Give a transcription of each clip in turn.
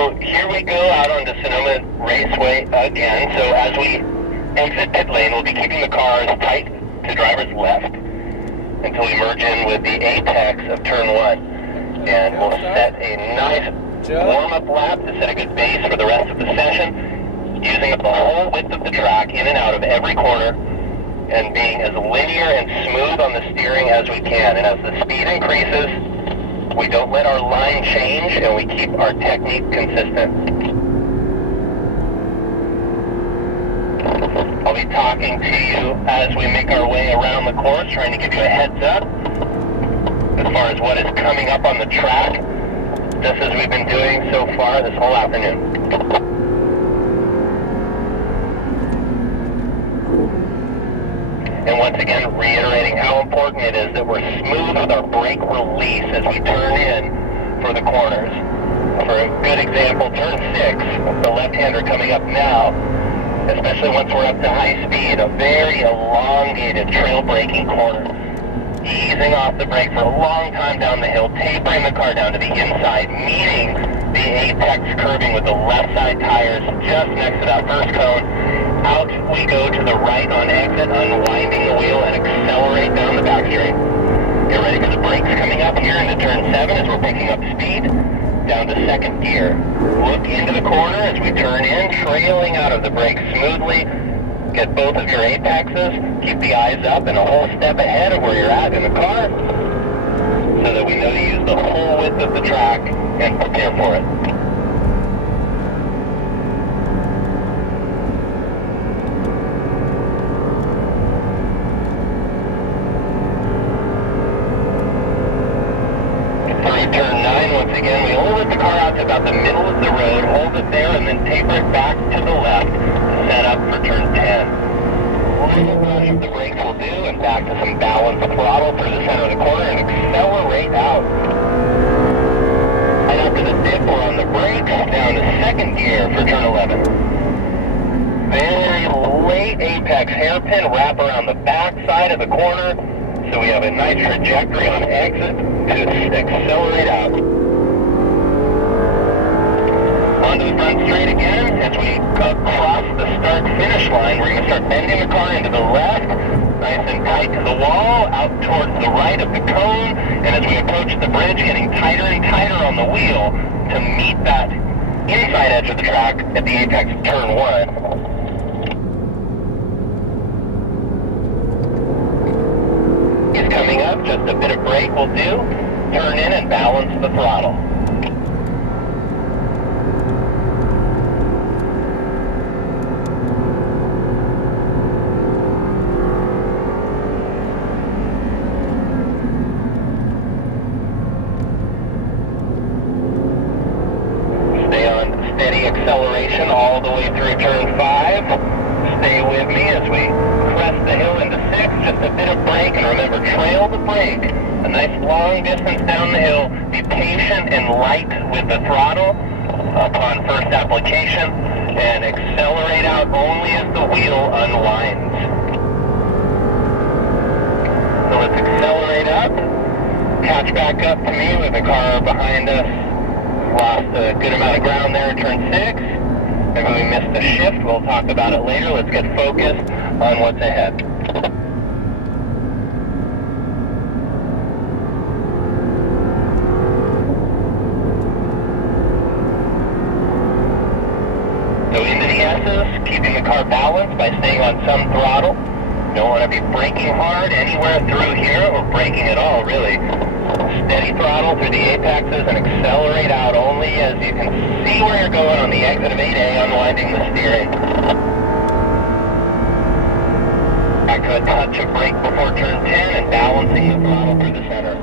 So here we go out onto Sonoma Raceway again. So as we exit pit lane, we'll be keeping the cars tight to driver's left until we merge in with the apex of turn 1. And we'll set a nice warm-up lap to set a good base for the rest of the session, using up the whole width of the track in and out of every corner and being as linear and smooth on the steering as we can. And as the speed increases, we don't let our line change and we keep our technique consistent. I'll be talking to you as we make our way around the course, trying to give you a heads up as far as what is coming up on the track, just as we've been doing so far this whole afternoon. And once again, reiterating how important it is that we're smooth with our brake release as we turn in for the corners. For a good example, turn 6, the left-hander coming up now, especially once we're up to high speed, a very elongated trail braking corner. Easing off the brake for a long time down the hill, tapering the car down to the inside, meeting the apex curbing with the left side tires just next to that first cone. Out we go to the right on exit, unwinding the wheel and accelerate down the back straight. Get ready for the brakes coming up here into turn 7 as we're picking up speed down to second gear. Look into the corner as we turn in, trailing out of the brakes smoothly. Get both of your apexes, keep the eyes up and a whole step ahead of where you're at in the car so that we know to use the whole width of the track and prepare for it. Turn 9, once again, we only let the car out to about the middle of the road, hold it there, and then taper it back to the left, set up for turn 10. Little rush of the brakes will do, and back to some balanced throttle through the center of the corner, and accelerate out. Right after the dip, we're on the brakes, down to second gear for turn 11. Very late apex hairpin wrap around the back side of the corner, so we have a nice trajectory on exit to accelerate out. Onto the front straight again. As we cross the start-finish line, we're going to start bending the car into the left, nice and tight to the wall, out towards the right of the cone, and as we approach the bridge, getting tighter and tighter on the wheel to meet that inside edge of the track at the apex of turn 1. Coming up, just a bit of brake will do. Turn in and balance the throttle. Stay on steady acceleration all the way through turn 5. Stay with me as we crest the hill into 6, just a bit of brake, and remember, trail the brake. A nice long distance down the hill. Be patient and light with the throttle upon first application, and accelerate out only as the wheel unwinds. So let's accelerate up, catch back up to me with the car behind us. Lost a good amount of ground there at turn 6. Maybe we missed a shift, we'll talk about it later. Let's get focused on what's ahead. So into the S's, keeping the car balanced by staying on some throttle. Don't want to be braking hard anywhere through here, or braking at all, really. Steady throttle through the apexes and accelerate out only as you can see where you're going on the exit of 8A, unwinding the steering. Back to a touch of brake before turn 10 and balancing the throttle through the center.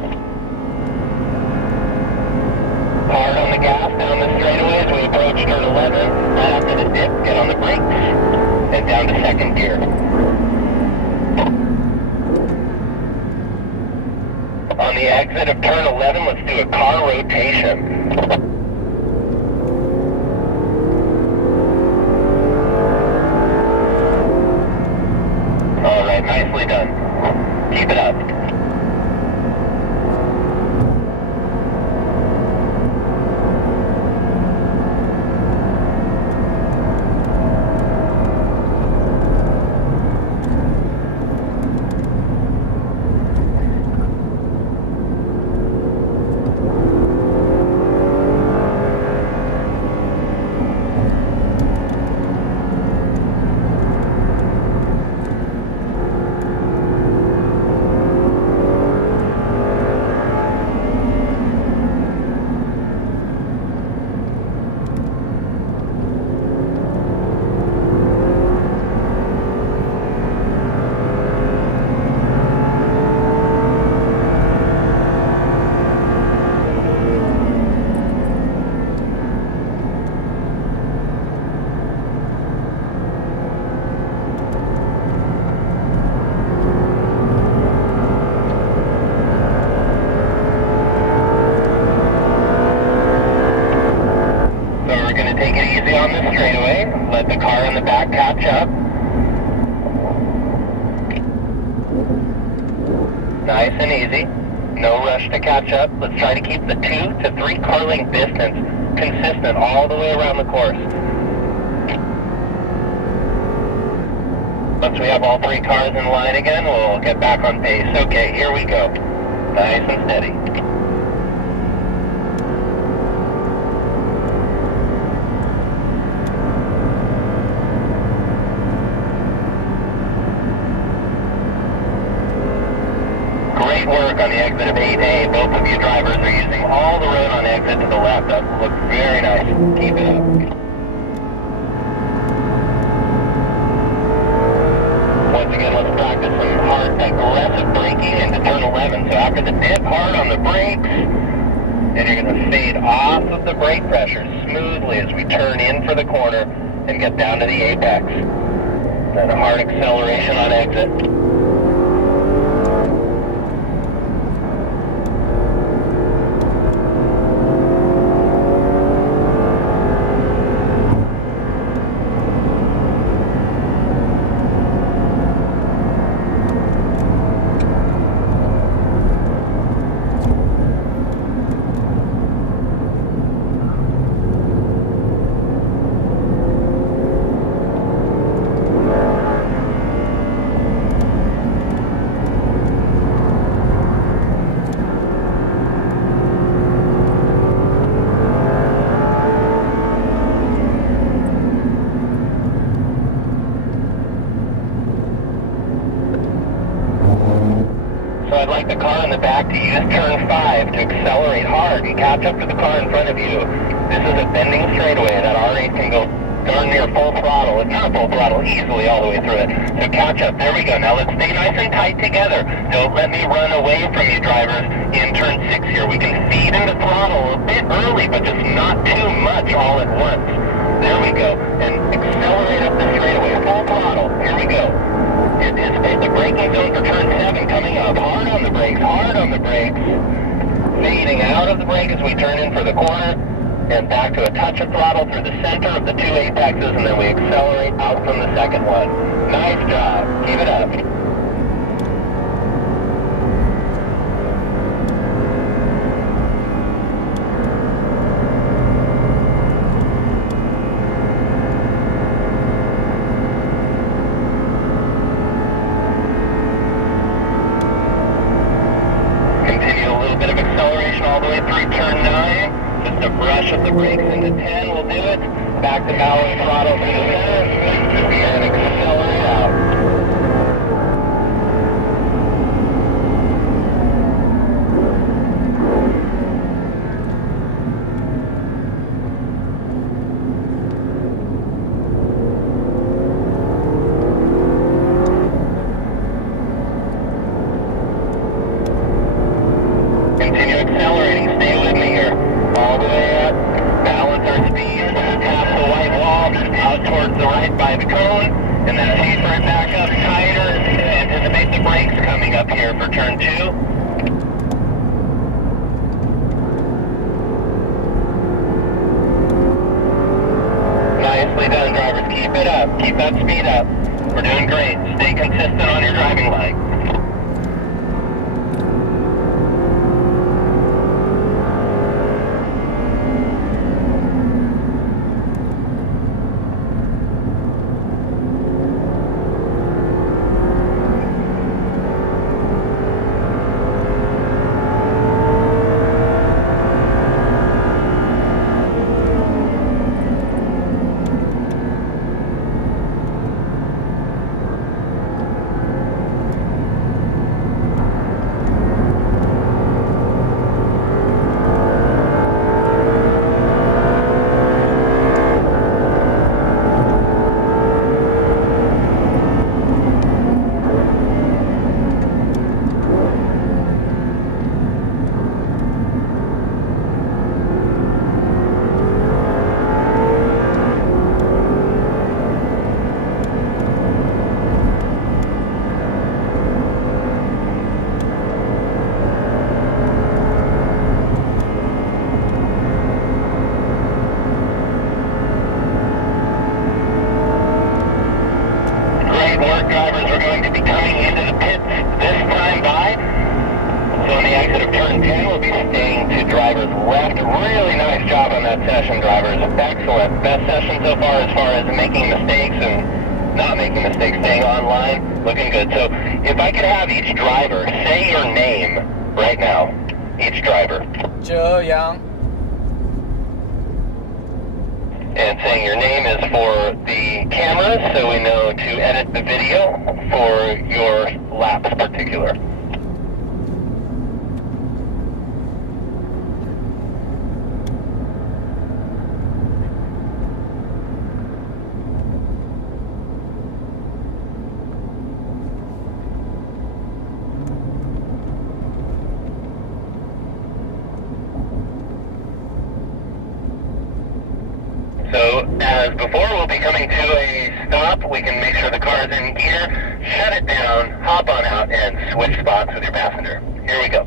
Hard on the gas down the straightaway as we approach turn 11. Right after the dip, get on the brakes and down to second gear. On the exit of turn 11, let's do a car rotation. All right, nicely done. Keep it up. Take it easy on the straightaway. Let the car in the back catch up. Nice and easy. No rush to catch up. Let's try to keep the 2 to 3 car length distance consistent all the way around the course. Once we have all 3 cars in line again, we'll get back on pace. Okay, here we go. Nice and steady. Great work on the exit of 8A. Both of you drivers are using all the road on exit to the left. That looks very nice. Keep it up. Once again, let's practice some hard, aggressive braking into turn 11. So after the dip, hard on the brakes, and you're going to fade off of the brake pressure smoothly as we turn in for the corner and get down to the apex. Then a hard acceleration on exit. So I'd like the car in the back to use turn 5 to accelerate hard and catch up to the car in front of you. This is a bending straightaway that R8 can go darn near full throttle, if not full throttle, easily all the way through it. So catch up. There we go. Now let's stay nice and tight together. Don't let me run away from you drivers in turn 6 here. We can feed into throttle a bit early, but just not too much all at once. There we go. And accelerate up the straightaway. Full throttle. Here we go. Anticipate the braking zone for turn 7 coming up. Hard on the brakes, hard on the brakes. Fading out of the brake as we turn in for the corner. And back to a touch of throttle through the center of the 2 apexes, and then we accelerate out from the second one. Nice job. Keep it up. Bit of acceleration all the way through turn 9. Just a brush of the brakes into 10 will do it. Back to bowing throttle through the center and accelerate out. Continue accelerating, stay with me here. All the way up, balance our speed, tap the white wall, out towards the right by the cone, and then taper it back up tighter. Anticipate the brakes coming up here for turn 2. Nicely done, drivers. Keep it up. Keep that speed up. We're doing great. Stay consistent on your driving line. drivers are going to be coming into the pits this time by. So on the exit of turn 10, we'll be staying to driver's left. Really nice job on that session, drivers. Excellent. Best session so far as making mistakes and not making mistakes, staying online. Looking good. So if I could have each driver say your name right now. Each driver. Zhe Yang. And saying your name is for the cameras, so we know to edit the video for your laps particular. So, as before, we'll be coming to a stop. We can make sure the car is in gear, shut it down, hop on out, and switch spots with your passenger. Here we go.